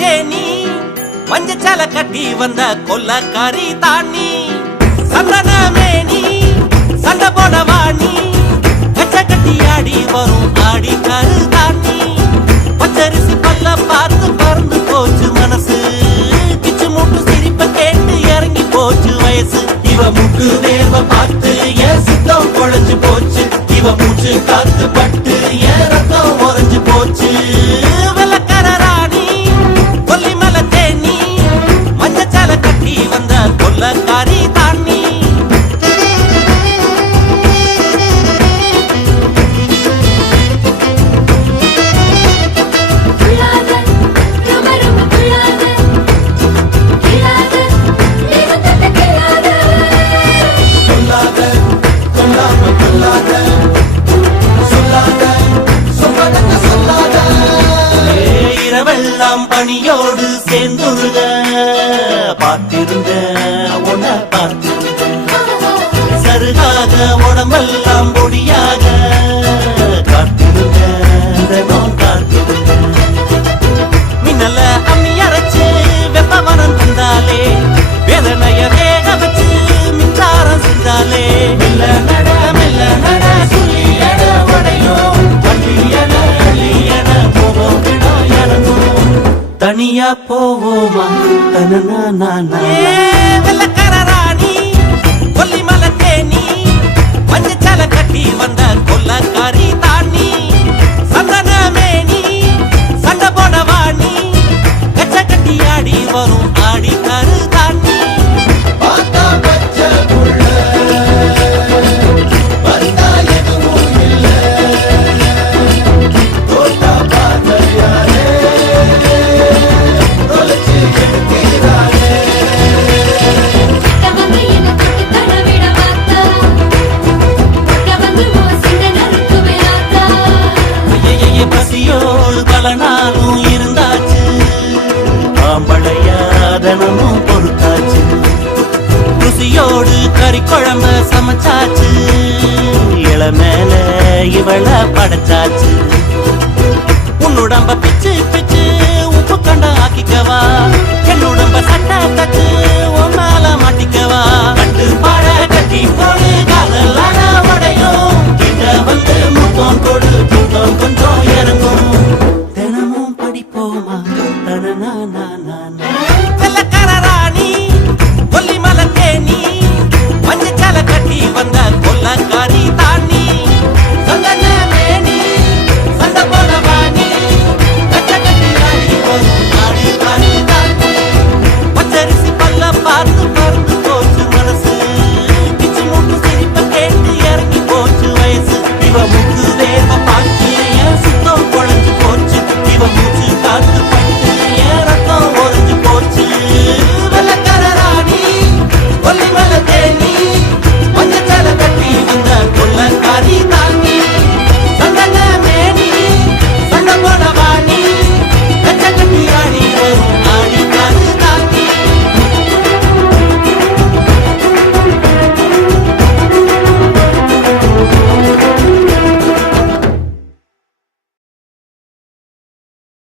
தேனி மஞ்சச்சால கட்டி வந்த கொல்லக்காரி தானி சந்தன மேனி சண்டை போட வாணி கச்ச கட்டி ஆடி வரும் ஆடி கரு தானி பச்சரிசி பல்ல பார்த்து பறந்து போச்சு மனசு கிச்சு மூட்டு சிரிப்ப கேட்டு இறங்கி போச்சு வயசு இவ முட்டு வேர்வ பார்த்து என் சித்தம் குழஞ்சு போச்சு இவ மூச்சு காத்து பட்டு என் ரத்தம் உறைஞ்சு போச்சு வெள்ளக்கார ராணி கொல்லிமலை தேனி மஞ்சச்சால கட்டி வந்த கொல்லக்காரி தானி இரவெல்லாம் பணியோடு சேர்ந்துருக பார்த்திருந்த உன்னை பார்த்திருந்த சருகாக உடம்பெல்லாம் பொடியாக காத்திருந்த காத்திருந்த மின்னல அம்மி அரைச்சு வெப்பமனம் தந்தாலே வேதனைய வேக வச்சு மின்சாரம் செஞ்சாலே மெல்ல நட சொல்லியட உடையும் பள்ளியன அள்ளியன போவோம் விடம் இறங்கும் தனியா போவோமா தனனா வெள்ளக்கார ராணி கொல்லிமலை தேனி மஞ்சச்சால கட்டி வந்த கொல்லக்காரி தானி சந்தன மேனி சண்டை போட வாணி கச்ச கட்டி ஆடி வரும் ஆடி கரு தானி பசியோடு பல நாளும் இருந்தாச்சு ஆம்பளையாதனமும் பொறுத்தாச்சு ருசியோடு கறி குழம்ப சமைச்சாச்சு இளமேல இவள படைச்சாச்சு உன்னுடம்ப பிச்சு பிச்சு உப்பு கண்ட ஆக்கிக்கவா என்னுடம்ப சட்டை தச்சு உன் மேல மாட்டிக்கவா கட்டு பாட கட்டி போடு காதலான உடையும் கிட்ட வந்து முத்தம் கொடு முத்தம் கொஞ்சம் இறங்கும் தினமும் படிப்போமா தனனா